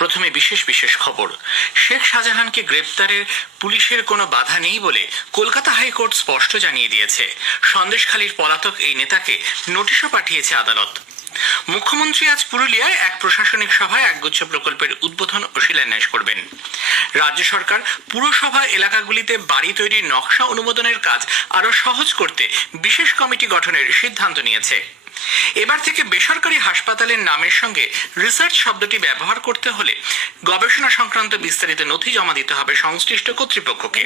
প্রথমে বিশেষ খবর। শেখ শাহজাহানকে গ্রেপ্তারের পুলিশের কোনো বাধা নেই বলে কলকাতা হাইকোর্ট স্পষ্ট জানিয়ে দিয়েছে। সন্দেশখালীর পলাতক এই নেতাকে নোটিশও পাঠিয়েছে আদালত। মুখ্যমন্ত্রী আজ পুরুলিয়ায় এক প্রশাসনিক সভায় একগুচ্ছ প্রকল্পের উদ্বোধন ও শিলান্যাস করবেন। রাজ্য সরকার পুরসভা এলাকাগুলিতে বাড়ি তৈরির নকশা অনুমোদনের কাজ আরো সহজ করতে বিশেষ কমিটি গঠনের সিদ্ধান্ত নিয়েছে। এবার থেকে বেসরকারি হাসপাতালের নামের সঙ্গে রিসার্চ শব্দটি ব্যবহার করতে হলে গবেষণা সংক্রান্ত বিস্তারিত নথি জমা দিতে হবে সংশ্লিষ্ট কর্তৃপক্ষকে।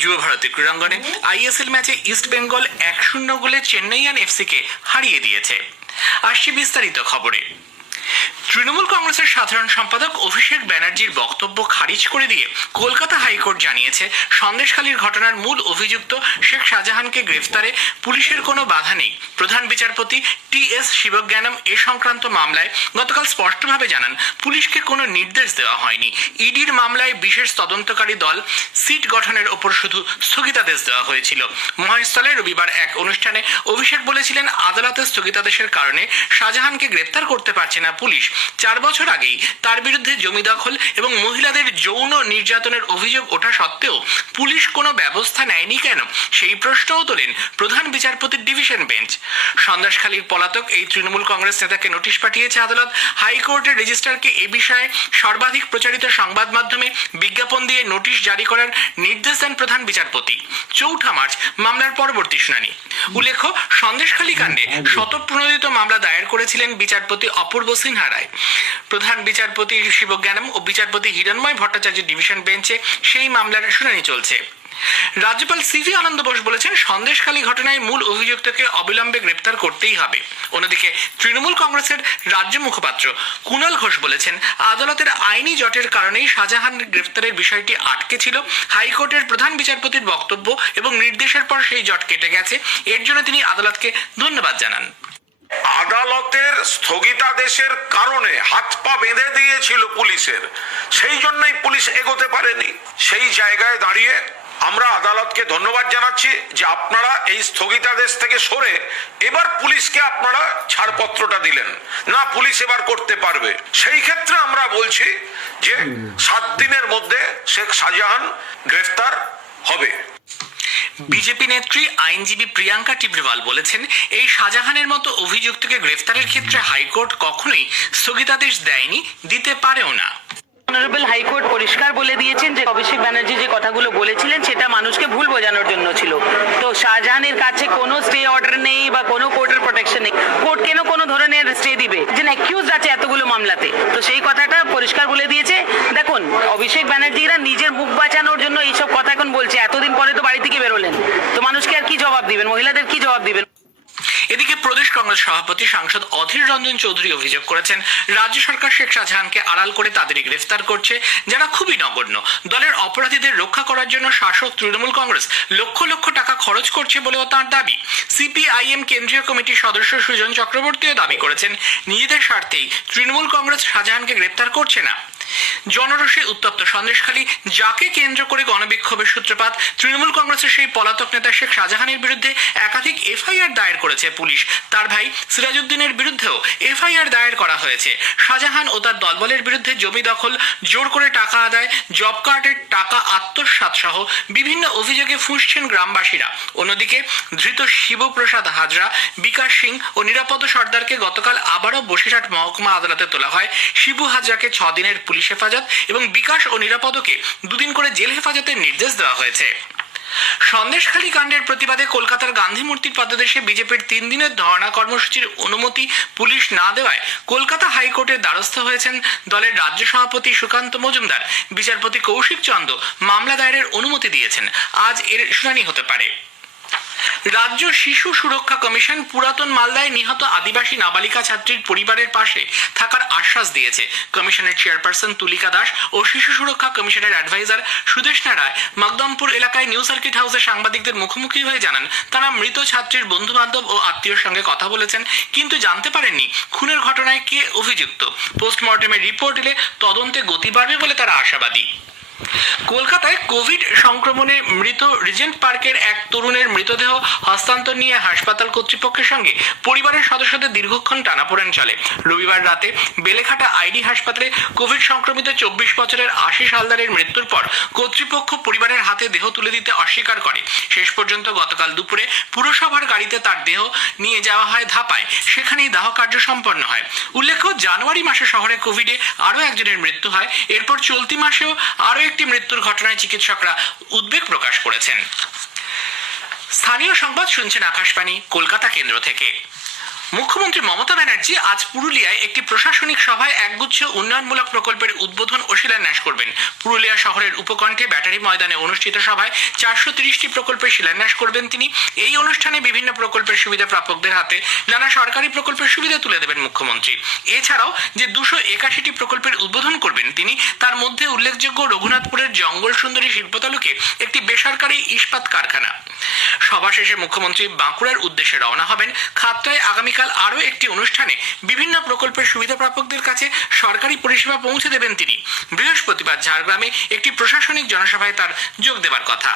যুব ভারতী ক্রীড়াঙ্গনে আইএসএল ম্যাচে ইস্ট বেঙ্গল 1-0 গোলে চেন্নাইয়ান এফসিকে হারিয়ে দিয়েছে। আসছে বিস্তারিত খবরে। তৃণমূল কংগ্রেসের সাধারণ সম্পাদক অভিষেক ব্যানার্জির বক্তব্য খারিজ করে দিয়ে কলকাতা হাইকোর্ট জানিয়েছে, সন্দেশখালীর ঘটনার মূল অভিযুক্ত শেখ শাহজাহানকে গ্রেফতারে পুলিশের কোনো বাধা নেই। প্রধান বিচারপতি টি.এস. শিবজ্ঞানম এ সংক্রান্ত মামলায় গতকাল স্পষ্টভাবে জানান, পুলিশকে কোনো নির্দেশ দেওয়া হয়নি। ইডির মামলায় বিশেষ তদন্তকারী দল সিট গঠনের ওপর শুধু স্থগিতাদেশ দেওয়া হয়েছিল। মহেশতলে রবিবার এক অনুষ্ঠানে অভিষেক বলেছিলেন, আদালতের স্থগিতাদেশের কারণে শাহজাহানকে গ্রেফতার করতে পারছে না পুলিশ। 4 বছর আগেই তার বিরুদ্ধে জমি দখল এবং মহিলাদের যৌন নির্যাতনের অভিযোগ ওঠা সত্ত্বেও পুলিশ কোনো ব্যবস্থা নেয়নি কেন, সেই প্রশ্নও তোলেন প্রধান বিচারপতির ডিভিশন বেঞ্চ। সন্দেশখালীর পলাতক এই তৃণমূল কংগ্রেস নেতাকে নোটিশ পাঠিয়েছে আদালত। হাইকোর্টের রেজিস্ট্রারকে এ বিষয়ে সর্বাধিক প্রচারিত সংবাদ মাধ্যমে বিজ্ঞাপন দিয়ে নোটিশ জারি করার নির্দেশ দেন প্রধান বিচারপতি। 4 মার্চ মামলার পরবর্তী শুনানি। উল্লেখ্য, সন্দেশখালী কাণ্ডে স্বতঃপ্রণোদিত মামলা দায়ের করেছিলেন বিচারপতি অপূর্ব সিনহা রায়। প্রধান বিচারপতি শিবজ্ঞানম ও বিচারপতি হিরণময় ভট্টাচার্যের ডিভিশন বেঞ্চে সেই মামলার শুনানি চলছে। রাজ্যপাল সিভি আনন্দ বোস বলেছেন, সন্দেশখালী ঘটনায় মূল অভিযুক্তকে অবিলম্বে গ্রেপ্তার করতেই হবে। অন্যদিকে তৃণমূল কংগ্রেসের রাজ্য মুখপাত্র কুণাল ঘোষ বলেছেন, আদালতের আইনি জটের কারণেই শাহজাহান গ্রেফতারের বিষয়টি আটকে ছিল। হাইকোর্টের প্রধান বিচারপতির বক্তব্য এবং নির্দেশের পর সেই জট কেটে গেছে। এর জন্য তিনি আদালতকে ধন্যবাদ জানান। আদালতের স্থগিতাদেশের কারণে হাত পা বেঁধে দিয়েছিল পুলিশের, সেই জন্যই পুলিশ এগোতে পারেনি। সেই জায়গায় দাঁড়িয়ে আমরা আদালতকে ধন্যবাদ জানাচ্ছি যে আপনারা এই স্থগিতাদেশ থেকে সরে এবার পুলিশকে আপনারা ছাড়পত্রটা দিলেন না, পুলিশ এবার করতে পারবে। সেই ক্ষেত্রে আমরা বলছি যে 7 দিনের মধ্যে শেখ শাহজাহান গ্রেফতার হবে। বিজেপি নেত্রী আইনজীবী প্রিয়াঙ্কা টিব্রিওয়াল বলেছেন, এই শাহজাহানের মতো অভিযুক্তকে গ্রেফতারের ক্ষেত্রে হাইকোর্ট কখনোই স্থগিতাদেশ দেয়নি, দিতে পারেও না। অনারেবল হাইকোর্ট পরিষ্কার বলে দিয়েছেন যে অভিষেক ব্যানার্জি যে কথাগুলো বলেছিলেন সেটা মানুষকে ভুল বোঝানোর জন্য ছিল। তো শাহজাহানের কাছে কোনো স্টে অর্ডার নেই বা কোনো কোর্টের প্রোটেকশন নেই। কোর্ট কেন কোনো ধরনের স্টে দিবে? যে অ্যাকিউজ আছে এতগুলো মামলাতে, তো সেই কথাটা পরিষ্কার বলে দিয়েছে। দেখুন, অভিষেক ব্যানার্জিরা নিজের মুখ বাঁচানোর জন্য এইসব কথা এখন বলছে। এতদিন পরে তো বাড়ি থেকে বেরোলেন, তো মানুষকে আর কি জবাব দিবেন? মহিলাদের কি জবাব দিবেন? এদিকে প্রদেশ কংগ্রেস সভাপতি সাংসদ অধীর রঞ্জন চৌধুরী অভিযোগ করেছেন, রাজ্য সরকার শেখ শাহজাহানকে আড়াল করে তাদেরই গ্রেফতার করছে যারা খুবই নগণ্য। দলের অপরাধীদের রক্ষা করার জন্য শাসক তৃণমূল কংগ্রেস লক্ষ লক্ষ টাকা খরচ করছে বলেও তাঁর দাবি। সিপিআইএম কেন্দ্রীয় কমিটির সদস্য সুজন চক্রবর্তীও দাবি করেছেন, নিজেদের স্বার্থেই তৃণমূল কংগ্রেস শাহজাহানকে গ্রেফতার করছে না। জনরোষে উত্তপ্ত সন্দেশখালী, যাকে কেন্দ্র করে গণবিক্ষোভের সূত্রপাত। তৃণমূল কংগ্রেসের সেই পলাতক নেতা শেখ শাহজাহানের বিরুদ্ধে একাধিক এফআইআর দায়ের করেছে পুলিশ। তার ভাই সিরাজউদ্দিনের বিরুদ্ধেও এফআইআর দায়ের করা হয়েছে। শাহজাহান ও তার দলবলের বিরুদ্ধে জমি দখল, জোর করে টাকা আদায়, জব কার্ডের টাকা আত্মসাৎ সহ বিভিন্ন অভিযোগে ফুঁসছেন গ্রামবাসীরা। অন্যদিকে ধৃত শিবপ্রসাদ হাজরা, বিকাশ সিং ও নিরাপদ সর্দারকে গতকাল আবারও বসিরহাট মহকুমা আদালতে তোলা হয়। শিবু হাজরাকে 6 দিনের পুলিশ হেফাজত এবং বিকাশ ও নিরাপদকে 2 দিন করে জেল হেফাজতের নির্দেশ দেওয়া হয়েছে। সন্দেশখালী কাণ্ডের প্রতিবাদে কলকাতার গান্ধী মূর্তির পাদদেশে বিজেপির 3 দিনের ধর্ণা কর্মসূচির অনুমতি পুলিশ না দেওয়ায় কলকাতা হাইকোর্টের দ্বারস্থ হয়েছেন দলের রাজ্য সভাপতি সুকান্ত মজুমদার। বিচারপতি কৌশিক চন্দ মামলা দায়েরের অনুমতি দিয়েছেন। আজ এর শুনানি হতে পারে। রাজ্য শিশু সুরক্ষা কমিশন পুরাতন মালদায় নিহত আদিবাসী নাবালিকা ছাত্রীর পরিবারের পাশে থাকার আশ্বাস দিয়েছে। কমিশনের চেয়ারপারসন তুলিকা দাস ও শিশু সুরক্ষা কমিশনের অ্যাডভাইজার সুদেশনা রায় মকদমপুর এলাকায় নিউ সার্কিট হাউসে সাংবাদিকদের মুখোমুখি হয়ে জানান, তারা মৃত ছাত্রীর বন্ধু বান্ধব ও আত্মীয়র সঙ্গে কথা বলেছেন, কিন্তু জানতে পারেননি খুনের ঘটনায় কে অভিযুক্ত। পোস্টমর্টেমের রিপোর্ট এলে তদন্তে গতি বাড়বে বলে তারা আশাবাদী। কলকাতায় কোভিড সংক্রমণে মৃত রিজেন্ট পার্কের এক তরুণের মৃতদেহ হস্তান্তর নিয়ে হাসপাতাল কর্তৃপক্ষের সঙ্গে পরিবারের সদস্যদের দীর্ঘক্ষণ টানাপোড়েন চলে। রবিবার রাতে বেলেঘাটা আইডি হাসপাতালে কোভিড সংক্রমিত 24 বছরের আশিস হালদারের মৃত্যুর পর কর্তৃপক্ষ পরিবারের হাতে দেহ তুলে দিতে অস্বীকার করে। শেষ পর্যন্ত গতকাল দুপুরে পুরসভার গাড়িতে তার দেহ নিয়ে যাওয়া হয় ধাপায়, সেখানেই দাহ কার্য সম্পন্ন হয়। উল্লেখ্য, জানুয়ারি মাসে শহরে কোভিডে আরও একজনের মৃত্যু হয়। এরপর চলতি মাসেও আরও একটি মৃত্যুর ঘটনায় চিকিৎসকরা উদ্বেগ প্রকাশ করেছেন। স্থানীয় সংবাদ শুনছেন আকাশবাণী কলকাতা কেন্দ্র থেকে। মুখ্যমন্ত্রী মমতা ব্যানার্জি আজ পুরুলিয়ায় একটি প্রশাসনিক সভায় একগুচ্ছ উন্নয়নমূলক প্রকল্পের উদ্বোধন ও শিলান্যাস করবেন। পুরুলিয়া শহরের উপকণ্ঠে ব্যাটারি ময়দানে অনুষ্ঠিত সভায় 430টি প্রকল্পের শিলান্যাস করবেন তিনি। এই অনুষ্ঠানে বিভিন্ন প্রকল্পের সুবিধা প্রাপকদের হাতে নানা সরকারি প্রকল্পের সুবিধা তুলে দেবেন মুখ্যমন্ত্রী। এছাড়াও যে 281টি প্রকল্পের উদ্বোধন করবেন তিনি, তার মধ্যে উল্লেখযোগ্য রঘুনাথপুরের জঙ্গল সুন্দরী শিল্পতালুকে একটি বেসরকারি ইস্পাত কারখানা। সভা শেষে মুখ্যমন্ত্রী বাঁকুড়ার উদ্দেশ্যে রওনা হবেন। খাতড়ায় আগামীকাল আরও একটি অনুষ্ঠানে বিভিন্ন প্রকল্পের সুবিধা প্রাপকদের কাছে সরকারি পরিষেবা পৌঁছে দেবেন তিনি। বৃহস্পতিবার ঝাড়গ্রামে একটি প্রশাসনিক জনসভায় তার যোগ দেওয়ার কথা।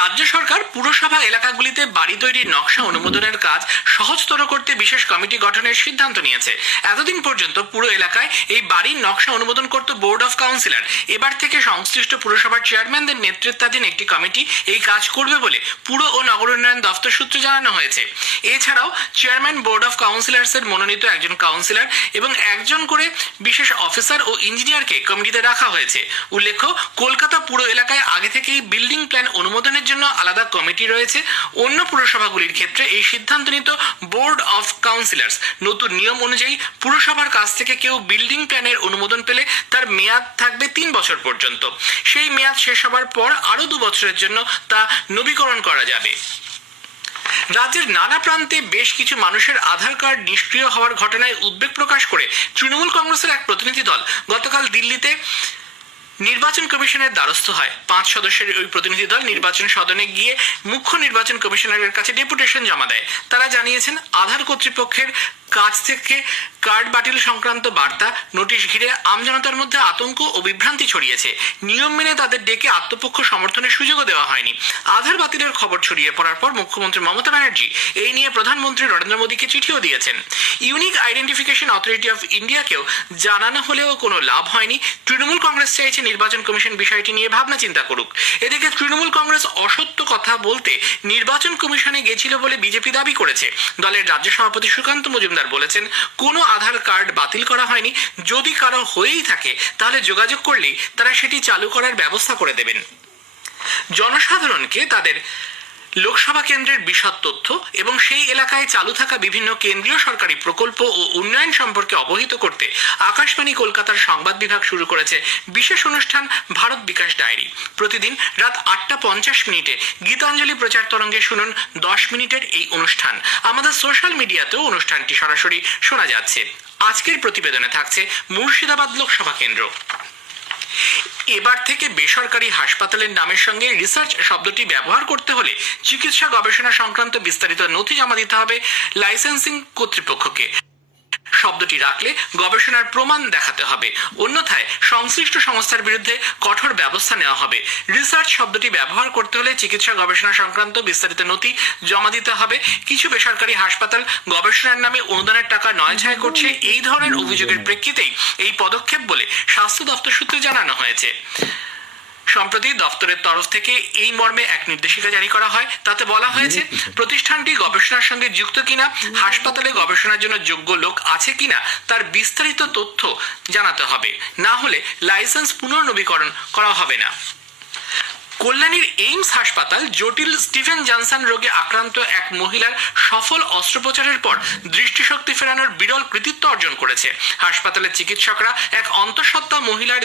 রাজ্য সরকার পুরসভা এলাকাগুলিতে বাড়ি তৈরির নকশা অনুমোদনের কাজ সহজতর করতে বিশেষ কমিটি গঠনের সিদ্ধান্ত নিয়েছে। এতদিন পর্যন্ত পুরো এলাকায় এই বাড়ির নকশা অনুমোদন করত বোর্ড অফ কাউন্সিলর। এবার থেকে সংশ্লিষ্ট পুরসভার চেয়ারম্যানদের নেতৃত্বাধীন একটি কমিটি এই কাজ করবে বলে পুর ও নগর উন্নয়ন দফতর সূত্রে জানানো হয়েছে। এছাড়াও চেয়ারম্যান বোর্ড অফ কাউন্সিলর্সের মনোনীত একজন কাউন্সিলর এবং একজন করে বিশেষ অফিসার ও ইঞ্জিনিয়ারকে কমিটিতে রাখা হয়েছে। উল্লেখ্য, কলকাতা পুরো এলাকায় আগে থেকেই বিল্ডিং প্ল্যান অনুমোদনের জন্য আলাদা কমিটি রয়েছে। অন্য পুরসভাগুলির ক্ষেত্রে এই সিদ্ধান্ত নিত বোর্ড অফ কাউন্সিলর্স। নতুন নিয়ম অনুযায়ী পুরসভার কাছ থেকে কেউ বিল্ডিং প্ল্যানের অনুমোদন পেলে তার মেয়াদ থাকবে 3 বছর পর্যন্ত। সেই মেয়াদ শেষ হবার পর আরও 2 বছরের জন্য তা নবীকরণ করা যাবে। রাজ্যের নানা প্রান্তে বেশ কিছু মানুষের আধার কার্ড নিষ্ক্রিয় হওয়ার ঘটনায় উদ্বেগ প্রকাশ করে তৃণমূল কংগ্রেসের এক প্রতিনিধি দল গতকাল দিল্লিতে নির্বাচন কমিশনের দ্বারস্থ হয়। 5 সদস্যের ওই প্রতিনিধি দল নির্বাচন সদনে গিয়ে মুখ্য নির্বাচন কমিশনারের কাছে ডেপুটেশন জমা দেয়। তারা জানিয়েছেন, আধার কর্তৃপক্ষের কাছ থেকে কার্ড বাতিল সংক্রান্ত বার্তা নোটিশ ঘিরে আমজনতার মধ্যে আতঙ্ক ও বিভ্রান্তি ছড়িয়েছে। নিয়ম মেনে তাদের ডেকে আত্মপক্ষ সমর্থনের সুযোগও দেওয়া হয়নি। আধার বাতিলের খবর ছড়িয়ে পড়ার পর মুখ্যমন্ত্রী মমতা ব্যানার্জি এই নিয়ে প্রধানমন্ত্রী নরেন্দ্র মোদীকে চিঠিও দিয়েছেন। ইউনিক আইডেন্টিফিকেশন অথরিটি অফ ইন্ডিয়াকেও জানানো হলেও কোনো লাভ হয়নি। তৃণমূল কংগ্রেস চাইছে নির্বাচন কমিশন বিষয়টি নিয়ে ভাবনা চিন্তা করুক। এদিকে তৃণমূল কংগ্রেস অসত্য কথা বলতে নির্বাচন কমিশনে গেছিল বলে বিজেপি দাবি করেছে। দলের রাজ্য সভাপতি সুকান্ত মজুমদার বলেছেন, কোনো আধার কার্ড বাতিল করা হয়নি। যদি কারো হয়েই থাকে তাহলে যোগাযোগ করলেই তারা সেটি চালু করার ব্যবস্থা করে দেবেন। জনসাধারণকে তাদের লোকসভা কেন্দ্রের বিশদ তথ্য এবং সেই এলাকায় চালু থাকা বিভিন্ন কেন্দ্রীয় সরকারি প্রকল্প ও উন্নয়ন সম্পর্কে অবহিত করতে আকাশবাণী কলকাতার সংবাদ বিভাগ শুরু করেছে বিশেষ অনুষ্ঠান ভারত বিকাশ ডায়েরি। প্রতিদিন রাত 8:50 গীতাঞ্জলি প্রচার তরঙ্গে শুনুন 10 মিনিটের এই অনুষ্ঠান। আমাদের সোশ্যাল মিডিয়াতেও অনুষ্ঠানটি সরাসরি শোনা যাচ্ছে। আজকের প্রতিবেদনে থাকছে মুর্শিদাবাদ লোকসভা কেন্দ্র। এবার থেকে বেসরকারি হাসপাতালের নামের সঙ্গে রিসার্চ শব্দটি ব্যবহার করতে হলে চিকিৎসা গবেষণা সংক্রান্ত বিস্তারিত নথি জমা দিতে হবে লাইসেন্সিং কর্তৃপক্ষকে। শব্দটি রাখলে গবেষণার প্রমাণ দেখাতে হবে, অন্যথায় সংশ্লিষ্ট সংস্থার বিরুদ্ধে কঠোর ব্যবস্থা নেওয়া হবে। রিসার্চ শব্দটি ব্যবহার করতে হলে চিকিৎসা গবেষণা সংক্রান্ত বিস্তারিত নথি জমা দিতে হবে। কিছু বেসরকারি হাসপাতাল গবেষণার নামে অনুদানের টাকা নয়ছাই করছে, এই ধরনের অভিযোগের প্রেক্ষিতেই এই পদক্ষেপ বলে স্বাস্থ্য দপ্তর সূত্রে জানানো হয়েছে। সম্প্রতি দপ্তরের তরফ থেকে এই মর্মে এক নির্দেশিকা জারি করা হয়। তাতে বলা হয়েছে, প্রতিষ্ঠানটি গবেষণার সঙ্গে যুক্ত কিনা, হাসপাতালে গবেষণার জন্য যোগ্য লোক আছে কিনা তার বিস্তারিত তথ্য জানাতে হবে। না হলে লাইসেন্স পুনর্নবীকরণ করা হবে না। কল্যাণীর এইমস হাসপাতাল জটিল স্টিফেন জনসন রোগে আক্রান্ত এক মহিলার সফল অস্ত্রোপচারের পর দৃষ্টিশক্তি ফেরানোর বিরল কৃতিত্ব অর্জন করেছে। হাসপাতালের চিকিৎসকরা এক অন্তঃসত্ত্বা মহিলার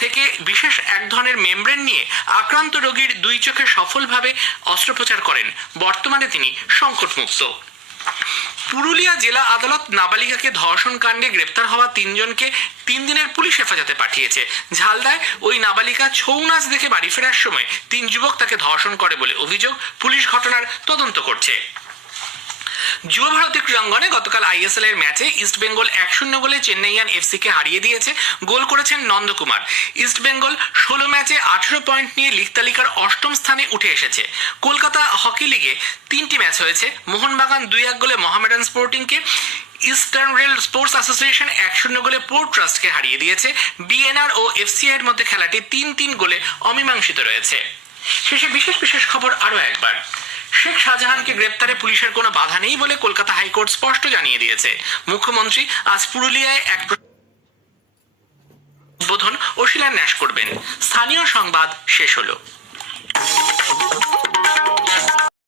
থেকে বিশেষ এক ধরনের মেমব্রেন নিয়ে আক্রান্ত রোগীর 2 চোখে সফলভাবে অস্ত্রোপচার করেন। বর্তমানে তিনি সংকটমুক্ত। পুরুলিয়া জেলা আদালত নাবালিকাকে ধর্ষণ কাণ্ডে গ্রেপ্তার হওয়া 3 জনকে 3 দিনের পুলিশ হেফাজতে পাঠিয়েছে। ঝালদায় ওই নাবালিকা ছৌ নাচ দেখে বাড়ি ফেরার সময় 3 যুবক তাকে ধর্ষণ করে বলে অভিযোগ। পুলিশ ঘটনার তদন্ত করছে। যুব ভারতী ক্রীড়াঙ্গনে গতকাল আইএসএল এর ম্যাচে ইস্টবেঙ্গল 1-0 গোলে চেন্নাইয়ান এফসি কে হারিয়ে দিয়েছে। গোল করেছেন নন্দকুমার। ইস্টবেঙ্গল 16 ম্যাচে 18 পয়েন্ট নিয়ে লিগ তালিকার 8ম স্থানে উঠে এসেছে। কলকাতা হকি লিগে 3টি ম্যাচ হয়েছে। মোহনবাগান 2-1 গোলে মোহামেডান স্পোর্টিংকে, ইস্টার্ন রেল স্পোর্টস অ্যাসোসিয়েশন 1-0 গোলে পোর্ট ট্রাস্টকে হারিয়ে দিয়েছে। বিএনআর ও এফসিআই এর মধ্যে খেলাটি 3-3 গোলে অমীমাংসিত রয়েছে। শেষে বিশেষ খবর আরো একবার। শেখ শাহজাহানকে গ্রেপ্তারে পুলিশের কোনো বাধা নেই বলে কলকাতা হাইকোর্ট স্পষ্ট জানিয়ে দিয়েছে। মুখ্যমন্ত্রী আজ পুরুলিয়ায় এক উদ্বোধন ও শিলান্যাস করবেন। স্থানীয় সংবাদ শেষ হলো।